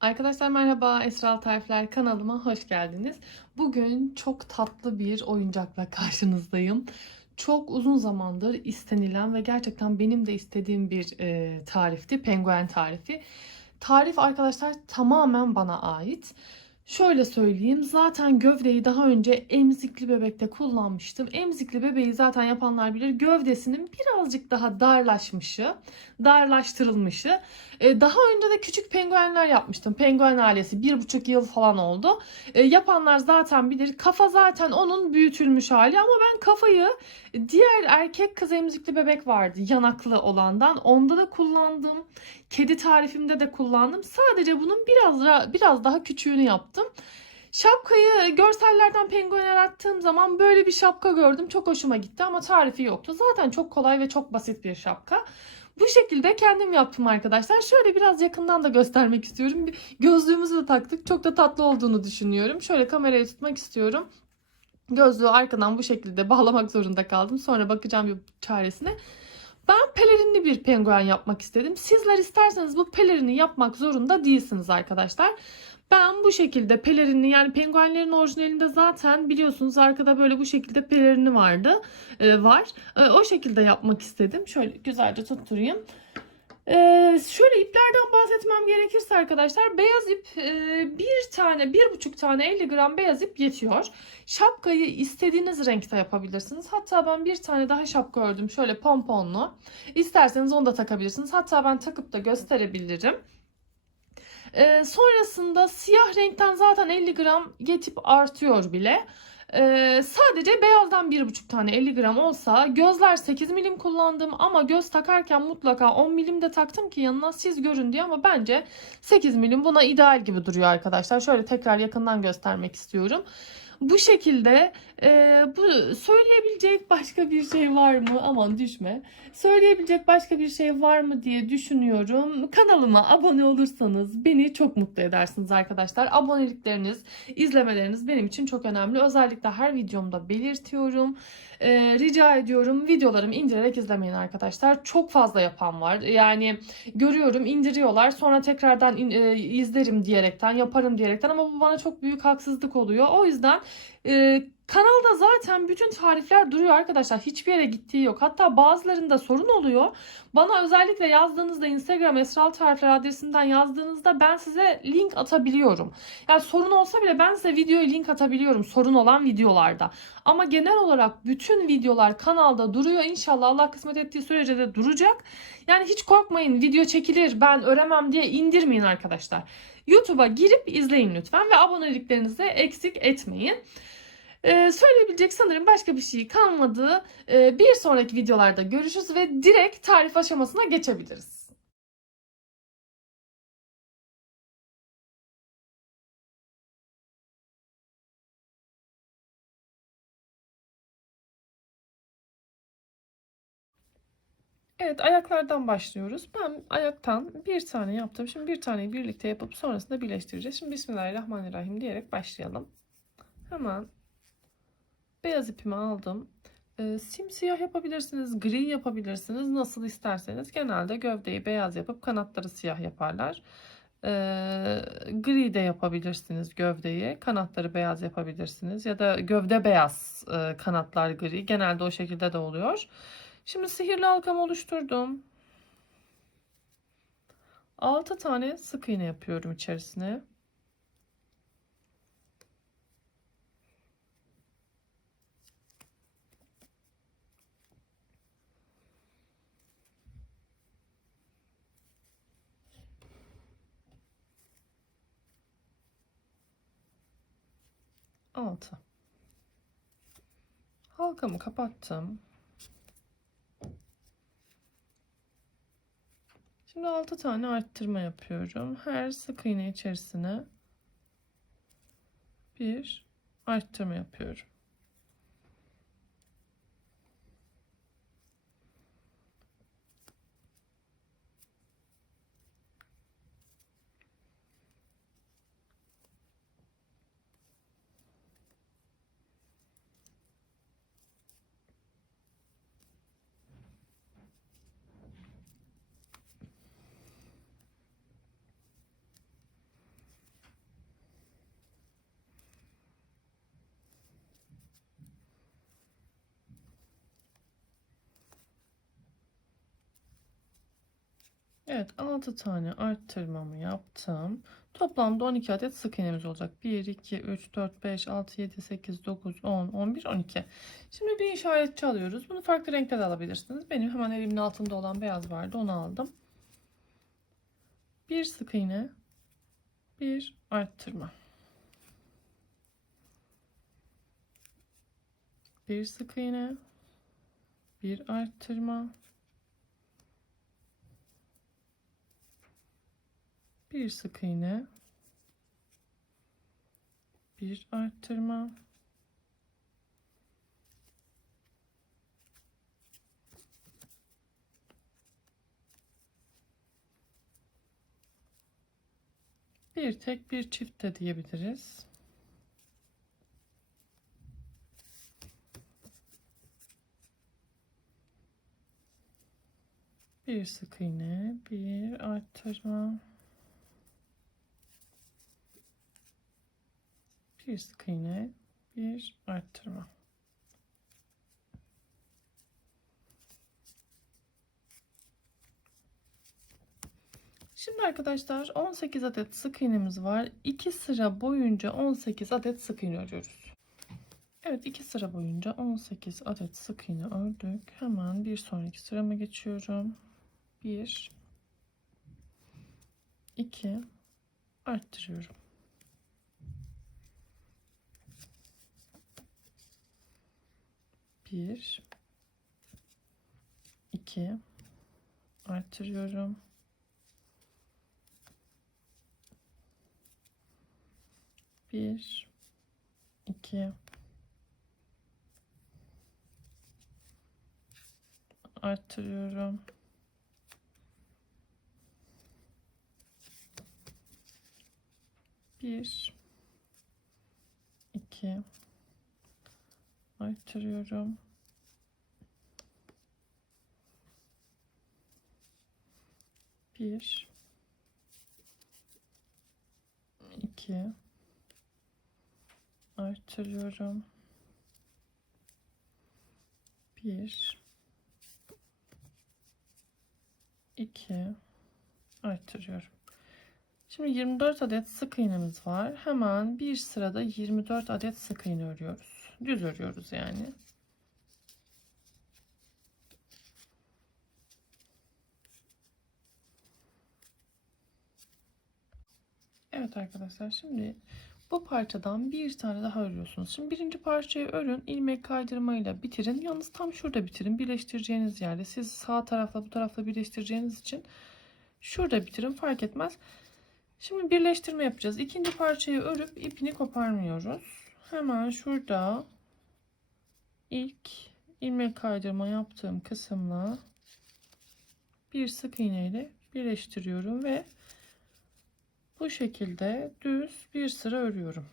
Arkadaşlar merhaba, Esral Tarifler kanalıma hoş geldiniz. Bugün çok tatlı bir oyuncakla karşınızdayım. Çok uzun zamandır istenilen ve gerçekten benim de istediğim bir e, tarifti, penguen tarifi. Tarif arkadaşlar tamamen bana ait. Şöyle söyleyeyim zaten gövdeyi daha önce emzikli bebekte kullanmıştım. Emzikli bebeği zaten yapanlar bilir gövdesinin birazcık daha darlaşmışı, darlaştırılmışı. Ee, daha önce de küçük penguenler yapmıştım. Penguen ailesi bir buçuk yıl falan oldu. Ee, yapanlar zaten bilir. Kafa zaten onun büyütülmüş hali ama ben kafayı diğer erkek kız emzikli bebek vardı yanaklı olandan. Onda da kullandım. Kedi tarifimde de kullandım. Sadece bunun biraz biraz daha küçüğünü yaptım. Şapkayı görsellerden penguen attığım zaman böyle bir şapka gördüm. Çok hoşuma gitti ama tarifi yoktu. Zaten çok kolay ve çok basit bir şapka. Bu şekilde kendim yaptım arkadaşlar. Şöyle biraz yakından da göstermek istiyorum. Gözlüğümüzü de taktık. Çok da tatlı olduğunu düşünüyorum. Şöyle kamerayı tutmak istiyorum. Gözlüğü arkadan bu şekilde bağlamak zorunda kaldım. Sonra bakacağım bir çaresine. Ben pelerinli bir penguen yapmak istedim. Sizler isterseniz bu pelerini yapmak zorunda değilsiniz arkadaşlar. Ben bu şekilde pelerinli yani penguenlerin orijinalinde zaten biliyorsunuz arkada böyle bu şekilde pelerini vardı. e, var. E, o şekilde yapmak istedim. Şöyle güzelce tutturayım. Ee, şöyle iplerden bahsetmem gerekirse arkadaşlar beyaz ip e, bir tane bir buçuk tane 50 gram beyaz ip yetiyor. Şapkayı istediğiniz renkte yapabilirsiniz. Hatta ben bir tane daha şapka ördüm şöyle pomponlu. İsterseniz onu da takabilirsiniz. Hatta ben takıp da gösterebilirim. Ee, sonrasında siyah renkten zaten 50 gram yetip artıyor bile. Ee, sadece beyazdan 1,5 tane 50 gram olsa gözler 8 milim kullandım ama göz takarken mutlaka 10 milim de taktım ki yanına siz görün diye ama bence 8 milim buna ideal gibi duruyor arkadaşlar. Şöyle tekrar yakından göstermek istiyorum. Bu şekilde e, bu söyleyebilecek başka bir şey var mı? Aman düşme. Söyleyebilecek başka bir şey var mı diye düşünüyorum. Kanalıma abone olursanız beni çok mutlu edersiniz arkadaşlar. Abonelikleriniz, izlemeleriniz benim için çok önemli. Özellikle her videomda belirtiyorum. E, rica ediyorum videolarımı indirerek izlemeyin arkadaşlar. Çok fazla yapan var. Yani görüyorum indiriyorlar sonra tekrardan in, e, izlerim diyerekten yaparım diyerekten ama bu bana çok büyük haksızlık oluyor. O yüzden e, kanalda zaten bütün tarifler duruyor arkadaşlar. Hiçbir yere gittiği yok. Hatta bazılarında sorun oluyor. Bana özellikle yazdığınızda Instagram Esral Tarifler adresinden yazdığınızda ben size link atabiliyorum. Yani sorun olsa bile ben size videoyu link atabiliyorum sorun olan videolarda. Ama genel olarak bütün videolar kanalda duruyor. İnşallah Allah kısmet ettiği sürece de duracak. Yani hiç korkmayın video çekilir ben öremem diye indirmeyin arkadaşlar. YouTube'a girip izleyin lütfen ve aboneliklerinizi eksik etmeyin. Ee, söyleyebilecek sanırım başka bir şey kalmadı. Ee, bir sonraki videolarda görüşürüz ve direkt tarif aşamasına geçebiliriz. Evet ayaklardan başlıyoruz. Ben ayaktan bir tane yaptım. Şimdi bir taneyi birlikte yapıp sonrasında birleştireceğiz. Şimdi Bismillahirrahmanirrahim diyerek başlayalım. Hemen beyaz ipimi aldım. Ee, simsiyah yapabilirsiniz, gri yapabilirsiniz. Nasıl isterseniz. Genelde gövdeyi beyaz yapıp kanatları siyah yaparlar. Ee, gri de yapabilirsiniz gövdeyi. Kanatları beyaz yapabilirsiniz. Ya da gövde beyaz, e, kanatlar gri. Genelde o şekilde de oluyor. Şimdi sihirli halkamı oluşturdum. 6 tane sık iğne yapıyorum içerisine. Altı. Halkamı kapattım. Şimdi 6 tane arttırma yapıyorum. Her sık iğne içerisine bir arttırma yapıyorum. Evet 6 tane arttırmamı yaptım. Toplamda 12 adet sık iğnemiz olacak. 1, 2, 3, 4, 5, 6, 7, 8, 9, 10, 11, 12. Şimdi bir işaretçi alıyoruz. Bunu farklı renkte de alabilirsiniz. Benim hemen elimin altında olan beyaz vardı. Onu aldım. Bir sık iğne. Bir arttırma. Bir sık iğne. Bir arttırma. Bir sık iğne bir arttırma bir tek bir çift de diyebiliriz. Bir sık iğne, bir arttırma. Bir sık iğne bir arttırma Şimdi arkadaşlar 18 adet sık iğnemiz var. 2 sıra boyunca 18 adet sık iğne örüyoruz. Evet 2 sıra boyunca 18 adet sık iğne ördük. Hemen bir sonraki sırama geçiyorum. 1 2 arttırıyorum. Bir. İki. Artırıyorum. Bir. İki. Artırıyorum. Bir. İki. Artırıyorum. Bir, iki, artırıyorum. Bir, iki, artırıyorum. Şimdi 24 adet sık iğnemiz var. Hemen bir sırada 24 adet sık iğne örüyoruz düz örüyoruz yani. Evet arkadaşlar şimdi bu parçadan bir tane daha örüyorsunuz. Şimdi birinci parçayı örün ilmek kaydırmayla bitirin. Yalnız tam şurada bitirin. Birleştireceğiniz yerde. Siz sağ tarafla bu tarafla birleştireceğiniz için şurada bitirin fark etmez. Şimdi birleştirme yapacağız. İkinci parçayı örüp ipini koparmıyoruz. Hemen şurada ilk ilmek kaydırma yaptığım kısımla bir sık iğne ile birleştiriyorum ve bu şekilde düz bir sıra örüyorum.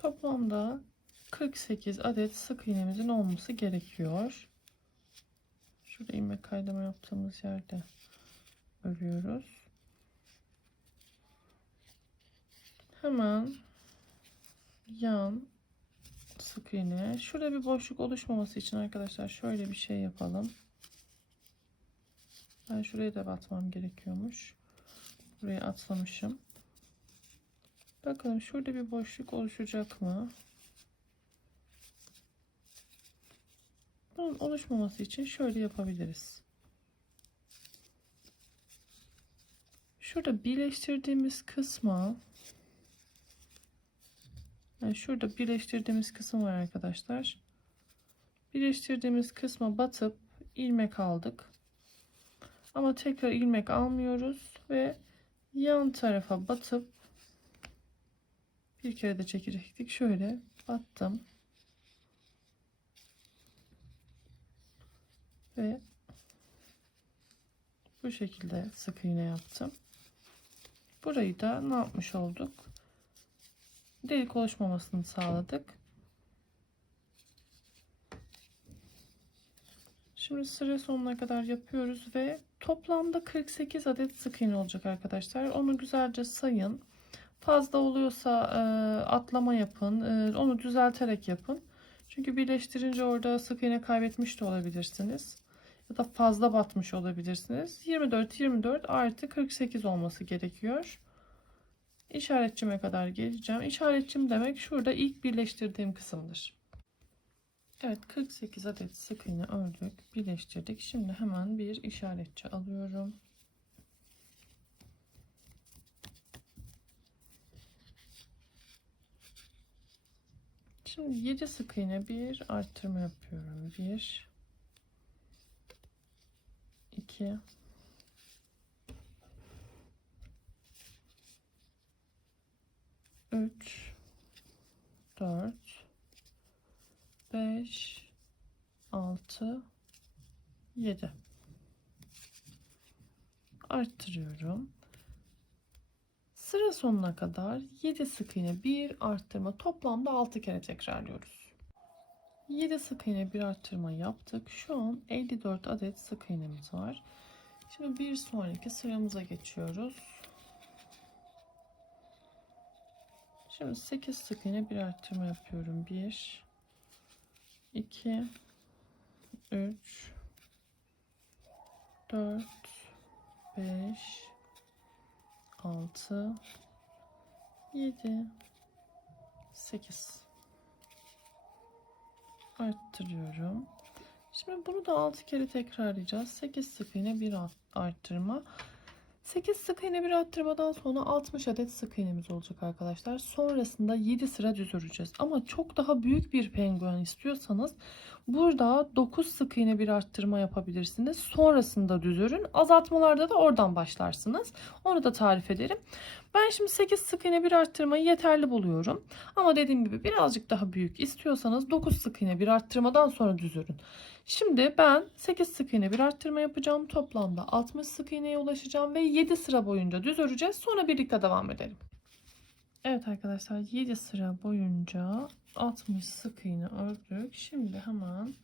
Toplamda 48 adet sık iğnemizin olması gerekiyor. Şurada ilmek kaydama yaptığımız yerde örüyoruz. Hemen yan sık iğne. Şurada bir boşluk oluşmaması için arkadaşlar şöyle bir şey yapalım. Ben şuraya da batmam gerekiyormuş. Buraya atlamışım. Bakalım şurada bir boşluk oluşacak mı? Bunun oluşmaması için şöyle yapabiliriz. Şurada birleştirdiğimiz kısma yani şurada birleştirdiğimiz kısım var arkadaşlar. birleştirdiğimiz kısma batıp ilmek aldık. Ama tekrar ilmek almıyoruz ve yan tarafa batıp bir kere de çekecektik. Şöyle battım. Ve bu şekilde sık iğne yaptım. Burayı da ne yapmış olduk? Delik oluşmamasını sağladık. Şimdi sıra sonuna kadar yapıyoruz ve toplamda 48 adet sık iğne olacak arkadaşlar. Onu güzelce sayın. Fazla oluyorsa e, atlama yapın. E, onu düzelterek yapın. Çünkü birleştirince orada sık iğne kaybetmiş de olabilirsiniz. Ya da fazla batmış olabilirsiniz. 24 24 artı 48 olması gerekiyor. İşaretçime kadar geleceğim. İşaretçim demek şurada ilk birleştirdiğim kısımdır. Evet 48 adet sık iğne ördük. Birleştirdik. Şimdi hemen bir işaretçi alıyorum. Şimdi 7 sık iğne bir arttırma yapıyorum. 1 2 3 4 5 6 7 arttırıyorum. Sonuna kadar 7 sık iğne bir arttırma toplamda 6 kere tekrarlıyoruz. 7 sık iğne bir arttırma yaptık. Şu an 54 adet sık iğnemiz var. Şimdi bir sonraki sıramıza geçiyoruz. Şimdi 8 sık iğne bir arttırma yapıyorum. 1 2 3 4 5 6 7 8 arttırıyorum. Şimdi bunu da 6 kere tekrarlayacağız. 8 sık iğne bir arttırma. 8 sık iğne bir arttırmadan sonra 60 adet sık iğnemiz olacak arkadaşlar. Sonrasında 7 sıra düz öreceğiz. Ama çok daha büyük bir penguen istiyorsanız burada 9 sık iğne bir arttırma yapabilirsiniz. Sonrasında düz örün. Azaltmalarda da oradan başlarsınız. Onu da tarif ederim. Ben şimdi 8 sık iğne bir arttırmayı yeterli buluyorum. Ama dediğim gibi birazcık daha büyük istiyorsanız 9 sık iğne bir arttırmadan sonra düz örün. Şimdi ben 8 sık iğne bir arttırma yapacağım. Toplamda 60 sık iğneye ulaşacağım ve 7 sıra boyunca düz öreceğiz. Sonra birlikte devam edelim. Evet arkadaşlar 7 sıra boyunca 60 sık iğne ördük. Şimdi hemen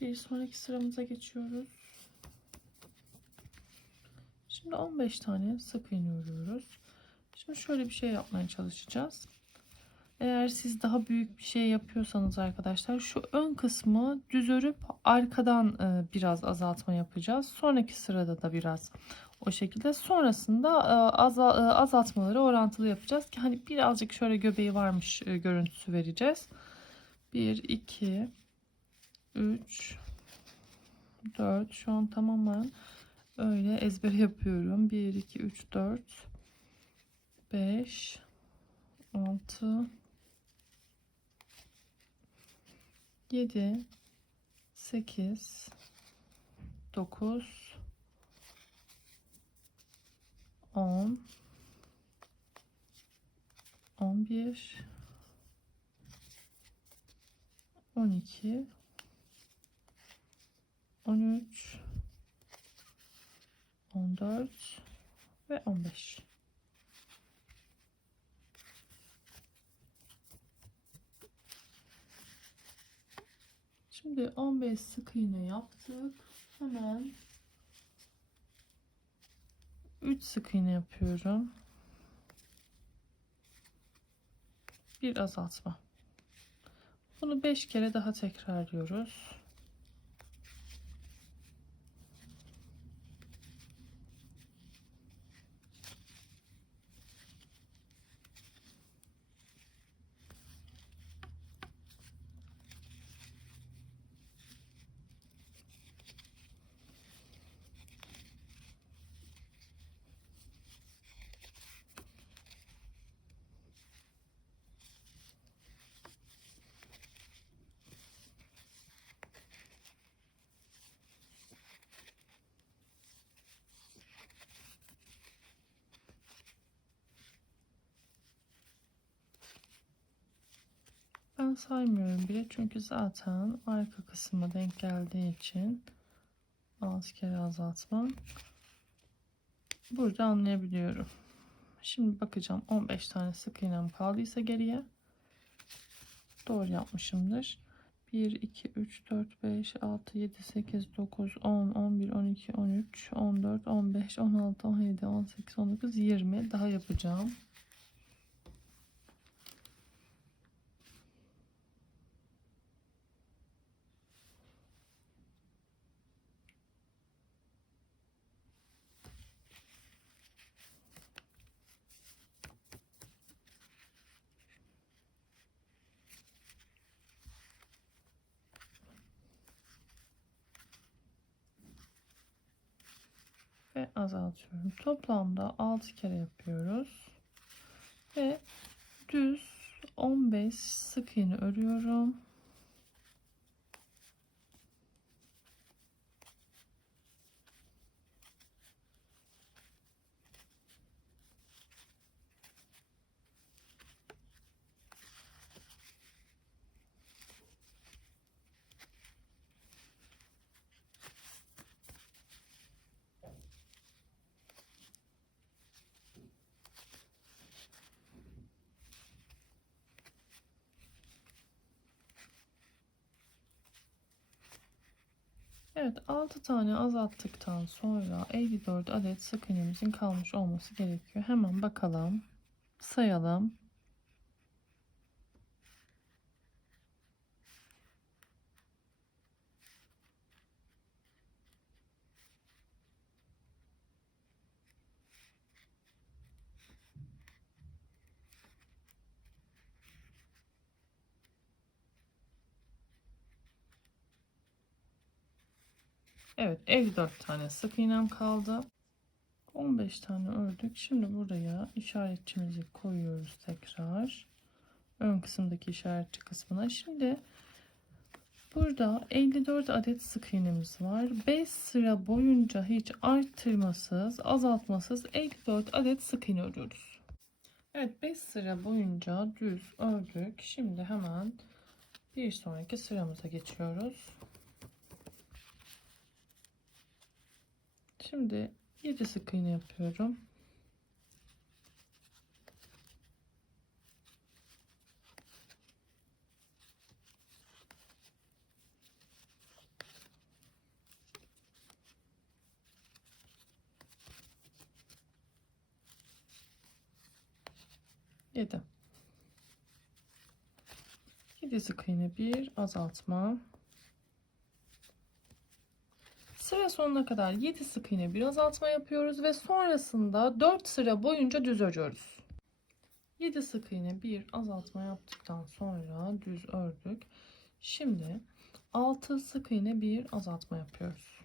bir sonraki sıramıza geçiyoruz. Şimdi 15 tane sık iğne örüyoruz. Şimdi şöyle bir şey yapmaya çalışacağız. Eğer siz daha büyük bir şey yapıyorsanız arkadaşlar şu ön kısmı düz örüp arkadan e, biraz azaltma yapacağız. Sonraki sırada da biraz o şekilde. Sonrasında e, e, azaltmaları orantılı yapacağız ki hani birazcık şöyle göbeği varmış görüntüsü vereceğiz. 1 2 3 4 şu an tamamen öyle ezber yapıyorum. 1 2 3 4 5 6 7 8 9 10 11 12 13 14 ve 15 Şimdi 15 sık iğne yaptık. Hemen 3 sık iğne yapıyorum. Bir azaltma. Bunu 5 kere daha tekrarlıyoruz. Ben saymıyorum bile çünkü zaten arka kısma denk geldiği için 6 kere azaltma burada anlayabiliyorum. Şimdi bakacağım 15 tane sık iğnem kaldıysa geriye doğru yapmışımdır. 1, 2, 3, 4, 5, 6, 7, 8, 9, 10, 11, 12, 13, 14, 15, 16, 17, 18, 19, 20 daha yapacağım. Ve azaltıyorum. Toplamda 6 kere yapıyoruz. Ve düz 15 sık iğne örüyorum. Evet 6 tane azalttıktan sonra 54 adet sık iğnemizin kalmış olması gerekiyor. Hemen bakalım. Sayalım. Evet 54 tane sık iğnem kaldı. 15 tane ördük. Şimdi buraya işaretçimizi koyuyoruz tekrar. Ön kısımdaki işaretçi kısmına. Şimdi burada 54 adet sık iğnemiz var. 5 sıra boyunca hiç arttırmasız, azaltmasız 54 adet sık iğne örüyoruz. Evet 5 sıra boyunca düz ördük. Şimdi hemen bir sonraki sıramıza geçiyoruz. Şimdi 7 sık iğne yapıyorum. Yedi. Yedi sık iğne bir azaltma. Sıra sonuna kadar 7 sık iğne bir azaltma yapıyoruz ve sonrasında 4 sıra boyunca düz örüyoruz. 7 sık iğne bir azaltma yaptıktan sonra düz ördük. Şimdi 6 sık iğne bir azaltma yapıyoruz.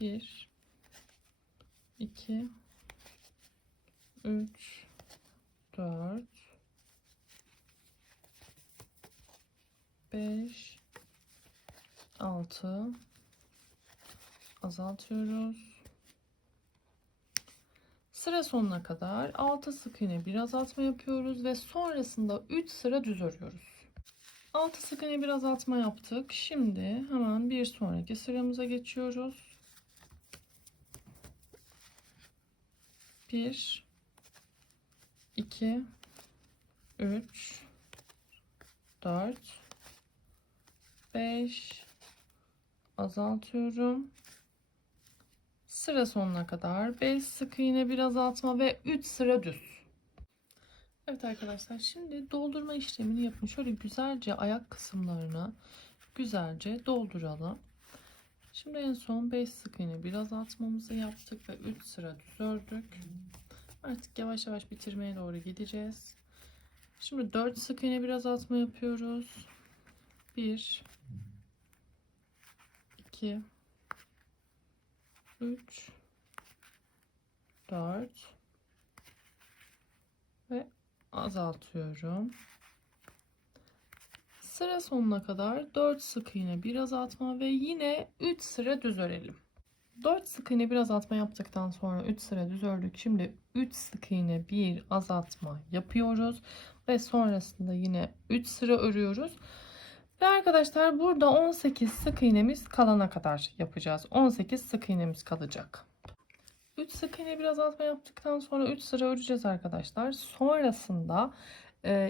Bir, iki, üç, dört, 5 6 azaltıyoruz. Sıra sonuna kadar 6 sık iğne bir azaltma yapıyoruz ve sonrasında 3 sıra düz örüyoruz. 6 sık iğne bir azaltma yaptık. Şimdi hemen bir sonraki sıramıza geçiyoruz. 1 2 3 4 5 azaltıyorum. Sıra sonuna kadar 5 sık iğne bir azaltma ve 3 sıra düz. Evet arkadaşlar şimdi doldurma işlemini yapın. Şöyle güzelce ayak kısımlarına güzelce dolduralım. Şimdi en son 5 sık iğne bir azaltmamızı yaptık ve 3 sıra düz ördük. Artık yavaş yavaş bitirmeye doğru gideceğiz. Şimdi 4 sık iğne bir azaltma yapıyoruz. 1 2 3 4 ve azaltıyorum. Sıra sonuna kadar 4 sık iğne bir azaltma ve yine 3 sıra düz örelim. 4 sık iğne bir azaltma yaptıktan sonra 3 sıra düz ördük. Şimdi 3 sık iğne bir azaltma yapıyoruz ve sonrasında yine 3 sıra örüyoruz. Ve arkadaşlar burada 18 sık iğnemiz kalana kadar yapacağız. 18 sık iğnemiz kalacak. 3 sık iğne bir azaltma yaptıktan sonra 3 sıra öreceğiz arkadaşlar. Sonrasında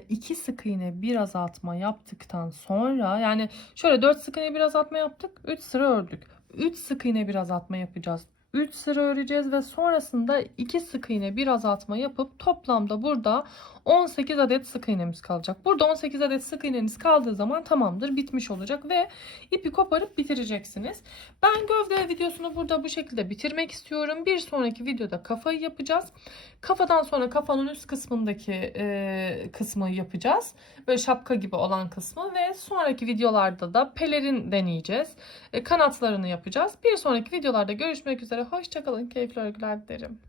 2 sık iğne bir azaltma yaptıktan sonra yani şöyle 4 sık iğne bir azaltma yaptık. 3 sıra ördük. 3 sık iğne bir azaltma yapacağız. 3 sıra öreceğiz ve sonrasında 2 sık iğne bir azaltma yapıp toplamda burada 18 adet sık iğnemiz kalacak. Burada 18 adet sık iğneniz kaldığı zaman tamamdır bitmiş olacak ve ipi koparıp bitireceksiniz. Ben gövde videosunu burada bu şekilde bitirmek istiyorum. Bir sonraki videoda kafayı yapacağız. Kafadan sonra kafanın üst kısmındaki e, kısmı yapacağız. Böyle şapka gibi olan kısmı ve sonraki videolarda da pelerin deneyeceğiz. E, kanatlarını yapacağız. Bir sonraki videolarda görüşmek üzere. Hoşçakalın. Keyifli örgüler dilerim.